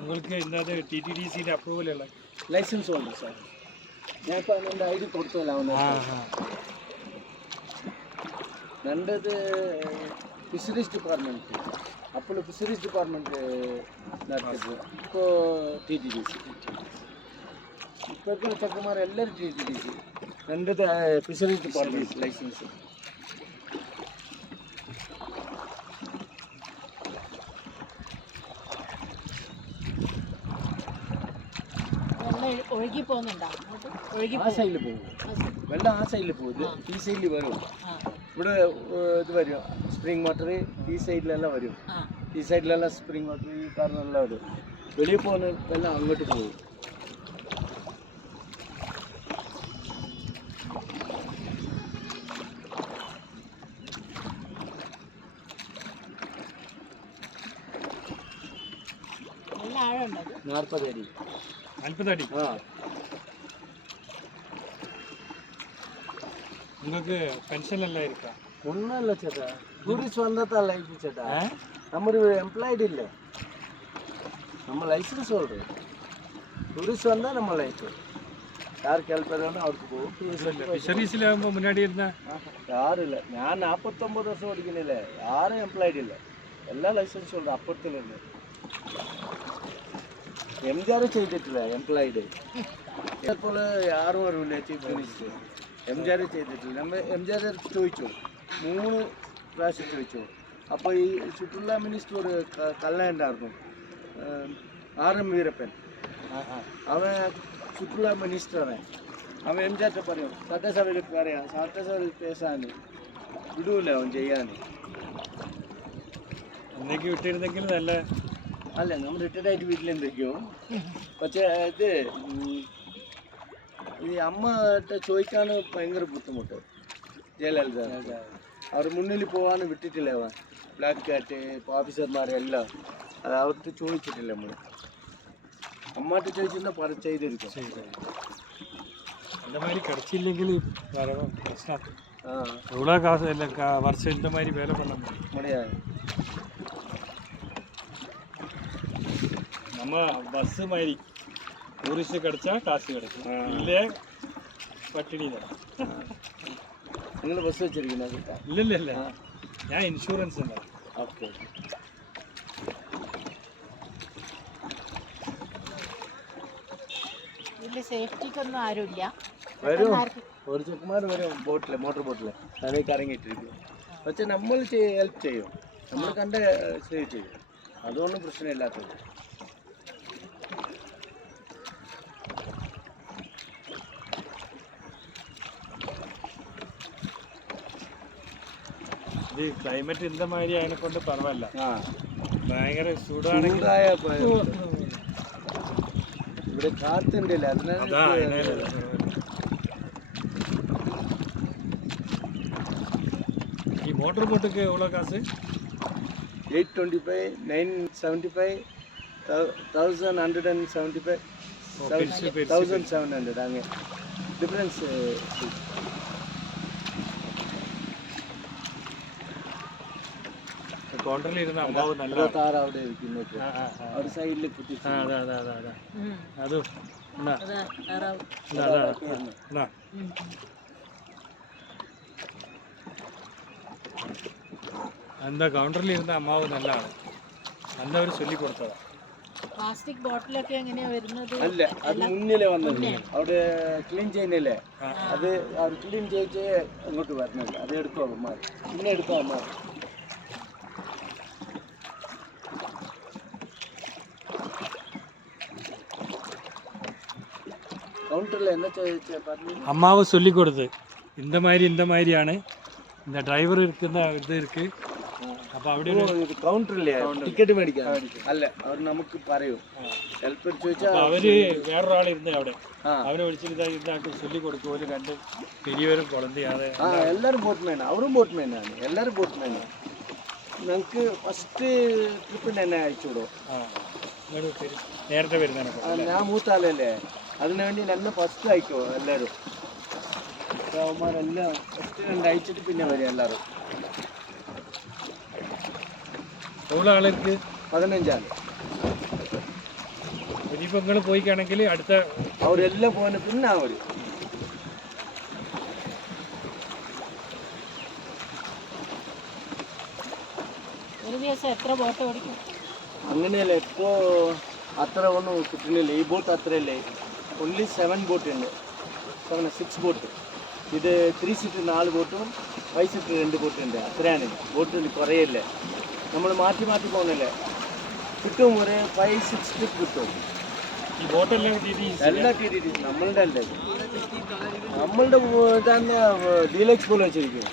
നിങ്ങൾക്ക് ഇന്നത് TTDCയുടെ അപ്രൂവലുള്ള ലൈസൻസ് ഉണ്ട് സാർ. ഞാൻ ഇപ്പോൾ എൻ്റെ ID കൊടുത്തല്ലോ. നല്ലത് ഫിഷറീസ് ഡിപ്പാർട്ട്മെൻറ്റ്, അപ്പോൾ ഫിഷറീസ് ഡിപ്പാർട്ട്മെൻറ്റ് നടത്തിയത്. ഇപ്പോൾ TTDC. ഇപ്പോഴത്തെ ചെക്കന്മാരെല്ലാവരും TTDC. നല്ലത് ഫിഷറീസ് ഡിപ്പാർട്ട്മെൻറ്റ് ലൈസൻസ്. ഒഴുകി പോകുന്നുണ്ടോ? ആ സൈഡിൽ പോകും, വെള്ളം ആ സൈഡിൽ പോകും, ഈ സൈഡിൽ വരും. ഇവിടെ ഇത് വരും സ്പ്രിംഗ് വാട്ടർ, ഈ സൈഡിലെല്ലാം വരും. ഈ സൈഡിലെല്ലാം സ്പ്രിംഗ് വാട്ടർ, ഈ കാറിനെല്ലാം വരും. വെളിയിൽ പോകുന്ന വെള്ളം അങ്ങോട്ട് പോകും. നല്ല ആഴമുണ്ടോ? 40 അടി. 40 അടി. നിങ്ങൾക്ക് പെൻഷനെല്ലാം ഇരിക്കാം? ഒന്നല്ല ചേട്ടാ, ടൂറിസ്റ്റ് വന്നതല്ല ചേട്ടാ. നമ്മൊരു എംപ്ലോയിഡ് ഇല്ല, நம்ம லைசன்ஸ் சொல்கிறோம். டூரிஸ்ட் வந்தால் நம்ம லைசன்ஸ் யாருக்கு ஹெல்ப் பண்ணணும் அவருக்கு போகும். ഫിഷറീസിലാകുമ്പോൾ മുന്നാടി ഇരുന്ന யாரும் இல்லை. ഞാൻ 49 വർഷം ഓടിക്കുന്നില്ല, ആരും എംപ്ലോയിഡ് ഇല്ല, എല്ലാ ലൈസൻസും ഉണ്ട്. അപ്പുറത്തിലുണ്ട്. എംജിആർ ചെയ്തിട്ടില്ല എംപ്ലോയിഡ്. ഇതേപോലെ ആരും വരില്ല ചീഫ് മിനിസ്റ്റർ. എംജിആർ ചെയ്തിട്ടില്ല. നമ്മൾ എംജിആർ ചോദിച്ചു, 3 പ്രാവശ്യം ചോദിച്ചു. അപ്പോൾ ഈ ചുറ്റുള്ള മിനിസ്റ്റർ ഒരു കള്ള ഉണ്ടായിരുന്നു, RM വീരപ്പൻ. അവൻ ചുറ്റുള്ള മിനിസ്റ്ററാണ്. അവൻ എംജിആർ പറയും സത്യസഭയിൽ പറയാം, സത്യസഭയിൽ പേശാൻ വിടൂല അവൻ ചെയ്യാൻ. എന്നേക്ക് വിട്ടിരുന്നെങ്കിൽ നല്ല അല്ല, നമ്മൾ റിട്ടയർഡ് ആയിട്ട് വീട്ടിലെന്തൊക്കെയോ. പക്ഷേ ഇത് ഈ അമ്മ ചോദിക്കാൻ ഭയങ്കര ബുദ്ധിമുട്ട്. ജയലളിത അവർ മുന്നിൽ പോകാൻ വിട്ടിട്ടില്ല. അവൻ ബ്ലാക്ക് കാറ്റ് ഓഫീസർമാരെല്ലാം അത് അവർക്ക് ചോദിച്ചിട്ടില്ല. നമ്മൾ അമ്മാട്ട് ചോദിച്ചിരുന്ന ചെയ്തിരിക്കും. இந்த மாதிரி கிடச்சிല്ലെങ്കിൽ வேறு கஷ்டம். எவ்வளோ காசு இல்லை வருஷம் இந்த மாதிரி வேலை பண்ண முடியாது. நம்ம பஸ்ஸு மாதிரி டூரிஸ்ட்டு கிடச்சா காசு கிடைக்கும், இல்லை பட்டினி தான். നിങ്ങൾ ബസ് വെച്ചിരിക്കുന്ന? ഇല്ല ഇല്ല, ഞാൻ ഇൻഷുറൻസ് ഉണ്ട്. ഓക്കെ. ഇതിൽ സേഫ്റ്റിക്കൊന്നും ആരുമില്ല. വരും ഒരു ചെക്കന്മാർ വരും ബോട്ടിൽ, മോട്ടോർ ബോട്ടിൽ അതിലേക്ക് ഇറങ്ങിയിട്ടിരിക്കും. പക്ഷെ നമ്മൾ ഹെൽപ്പ് ചെയ്യും, നമ്മൾ കണ്ട് സേവ് ചെയ്യും. അതുകൊണ്ടും പ്രശ്നമില്ലാത്തത്. ഇത് ക്ലൈമറ്റ് இந்த மாதிரி അതിനെ കൊണ്ട് പരവല്ല. ഭയങ്കര ചൂടാണെങ്കിൽ ഇവിടെ കാത്തുണ്ടല്ലേ, അതിനാണ്. ഈ മോട്ടോർ ബോട്ടുക്ക് എவ்வளோ കാശ്? 825, 975, 1175, 1700 അങ്ങനെ ഡിഫറൻസ്. കോണ്ടറിലിരുന്ന അമ്മാവ് നല്ല താറ് അവിടെ ഇരിക്കുന്നത്, അവിടെ സൈഡിൽ കുത്തി. അതും அந்த கவுண்டரில் இருந்த அம்மாவு நல்லாണ്, അന്ന് അവർ ചൊല്ലിക്കൊടുത്തതാ. പ്ലാസ്റ്റിക് ബോട്ടിലൊക്കെ എങ്ങനെയാ വരുന്നത്? അല്ല, അത് മുന്നിലെ വന്നത് അവിടെ ക്ലീൻ ചെയ്യുന്നില്ലേ, അത് അവർ ക്ലീൻ ചെയ്യിച്ച് അങ്ങോട്ട് വരുന്നില്ല. അത് എടുക്കും അമ്മമാർ, ഇങ്ങനെ എടുക്കും അമ്മമാർ. கவுண்டரில் என்ன பண்ணி அம்மாவை சொல்லி கொடுத்து இந்த மாதிரியான இந்த டிரைவர் இருக்குന്ന இது இருக்கு അപ്പോൾ അവിടെ ഇത് കൗണ്ടറില്ലേ ടിക്കറ്റ് മേടിക്കാൻ അല്ല അവർ നമുക്ക് പറയും ഹെൽപ്പർ ചോദിച്ചാൽ അവര് വേറൊരാളിരുന്ന് അവിടെ അവരെ വിളിച്ചിട്ട് ഇതാക്കി ചൊല്ലി കൊടുക്കും ഒരു രണ്ട് പെരിയവരും കുളന്തിയാതെ എല്ലാവരും ബോട്ട്മാൻ അവരും ബോട്ട്മാനാണ് എല്ലാവരും ബോട്ട്മാനാണ് ഞങ്ങൾക്ക് ഫസ്റ്റ് ട്രിപ്പിന് തന്നെ അയച്ചുവിടും നേരത്തെ വരുന്നതിനൊക്കെ ഞാൻ മൂത്താലല്ലേ അതിനുവേണ്ടി എന്നെ ഫസ്റ്റ് അയക്കുമോ എല്ലാവരും അവന്മാരെല്ലാം ഫസ്റ്റ് രണ്ട് അയച്ചിട്ട് പിന്നെ വരും എല്ലാവരും എவ்வளோ ആൾക്ക് 15 ആൾ ഇനിയിപ്പോൾ നിങ്ങൾ പോയിക്കാണെങ്കിൽ അടുത്ത അവരെല്ലാം പോകാൻ പിന്നെ അവർ ഒരു ദിവസം എത്ര ബോട്ട് ഓടിക്കും അങ്ങനെയല്ല ഇപ്പോൾ അത്ര ഒന്നും കിട്ടുന്നില്ല ഈ ബോട്ട് അത്രയല്ലേ ഓൺലി 7 ബോട്ട് ഉണ്ട് 6 ബോട്ട് ഇത് 3 സീറ്റ് 4 ബോട്ടും 5 സീറ്റ് 2 ബോട്ടുണ്ട് അത്രയാണ് ബോട്ടിൽ കുറയല്ലേ നമ്മൾ മാറ്റി മാറ്റി പോകുന്നില്ലേ കിട്ടും ഒരു 5-6 ട്രിപ്പ് കിട്ടും ഈ ബോട്ടെല്ലാം എല്ലാം കയറ്റിട്ട് നമ്മളുടെ അല്ലേ നമ്മളുടെ തന്നെ ഡീലക്സ് പോലെ വെച്ചിരിക്കും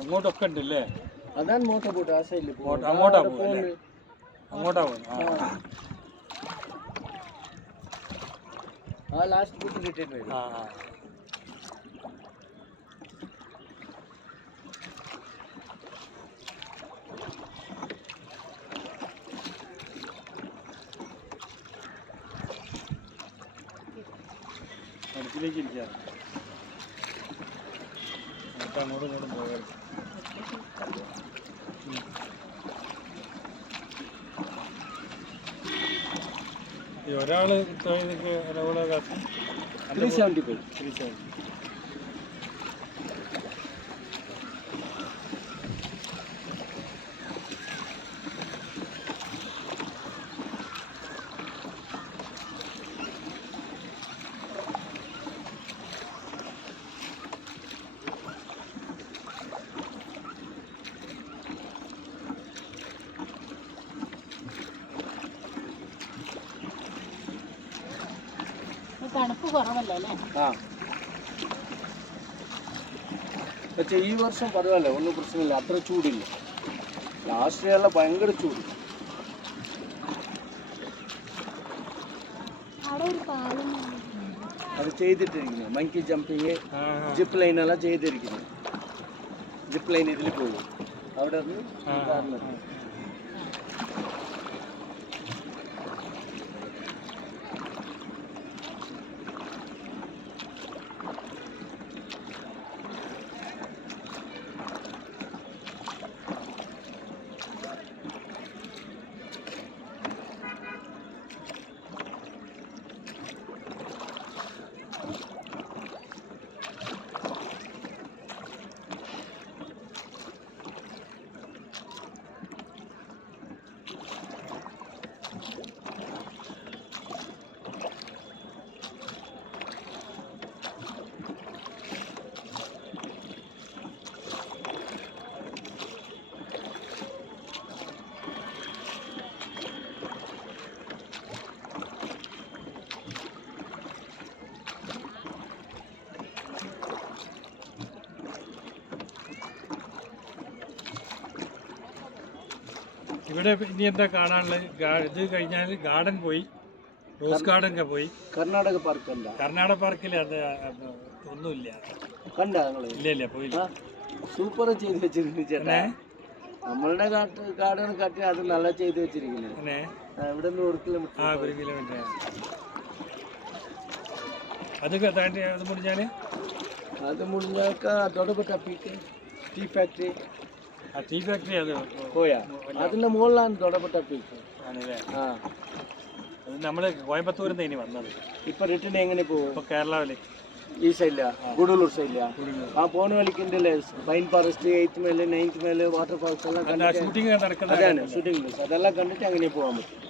അങ്ങോട്ടൊക്കെ ഉണ്ടല്ലേ അതാണ് മോട്ടോർ ബോട്ട് ആ സൈഡിൽ അങ്ങോട്ടാ പോകുന്നത് അങ്ങോട്ടാ പോകുന്നത് ആ ലാസ്റ്റ് ബോട്ട് റിട്ടേൺ വരും അടുപ്പിലേക്ക് ഇരിക്കാം അങ്ങോട്ടും ഇങ്ങോട്ടും പോയാൽ ഒരാൾ എവിടെ കാശ് 375 370 തണുപ്പ് കുറവല്ലേ അല്ലേ ആ പക്ഷേ ഈ വർഷം പരവായില്ല ഒന്നും പ്രശ്നമില്ല അത്ര ചൂടില്ല ലാസ്റ്റ് ഇയറിലെ ഭയങ്കര ചൂട് അത് ചെയ്തിട്ടിരിക്കുന്നു മങ്കി ജമ്പിങ് ജിപ്പ് ലൈൻ എല്ലാം ചെയ്തിരിക്കുന്നു ജിപ്പ് ലൈൻ ഇതിൽ പോകും അവിടെ നിന്ന് ഇവിടെ ഇനി എന്താ കാണാനുള്ളത് ഇത് കഴിഞ്ഞാൽ ഗാർഡൻ പോയി റോസ് ഗാർഡൻ ഒക്കെ പോയി കർണാടക പാർക്ക് കണ്ട കർണാടക പാർക്കിൽ അത് ഒന്നുമില്ല കണ്ട ഇല്ല പോയില്ല സൂപ്പർ ചെയ്ത് വെച്ചിരിക്കുന്നു ചേട്ടാ നമ്മളുടെ ഗാർഡൻ കാട്ടി അത് നല്ല ചെയ്ത് വെച്ചിരിക്കുന്നത് ഇവിടെ നിന്ന് 1 കിലോമീറ്റർ 1 കിലോമീറ്റർ അത് മുടിഞ്ഞാൽ അത് മുടിഞ്ഞാൽ തൊടപ്പെട്ട ടീ ഫാക്ടറി ടീ ഫാക്ടറി അത് പോയാ അതിന്റെ മുകളിലാണ് തൊടപ്പെട്ട പീക്ക് ആണല്ലേ ആ അത് നമ്മൾ കോയമ്പത്തൂരിൽ നിന്ന് ഇനി വന്നത് ഇപ്പൊ റിട്ടേൺ എങ്ങനെ പോകും ഇപ്പൊ കേരളയിൽ ഈ സൈഡിലാ ഗുഡലൂർ സൈഡിലാ ആ പോകുന്ന വലിക്കുണ്ടല്ലേ പൈൻ ഫോറസ്റ്റ് 8th മേലെ 9th മേലെ വാട്ടർഫാൾസ് എല്ലാം ഷൂട്ടിംഗ് നടക്കുന്നത് അതാണ് ഷൂട്ടിംഗ് അതെല്ലാം കണ്ടിട്ട് അങ്ങനെ പോകാൻ പറ്റും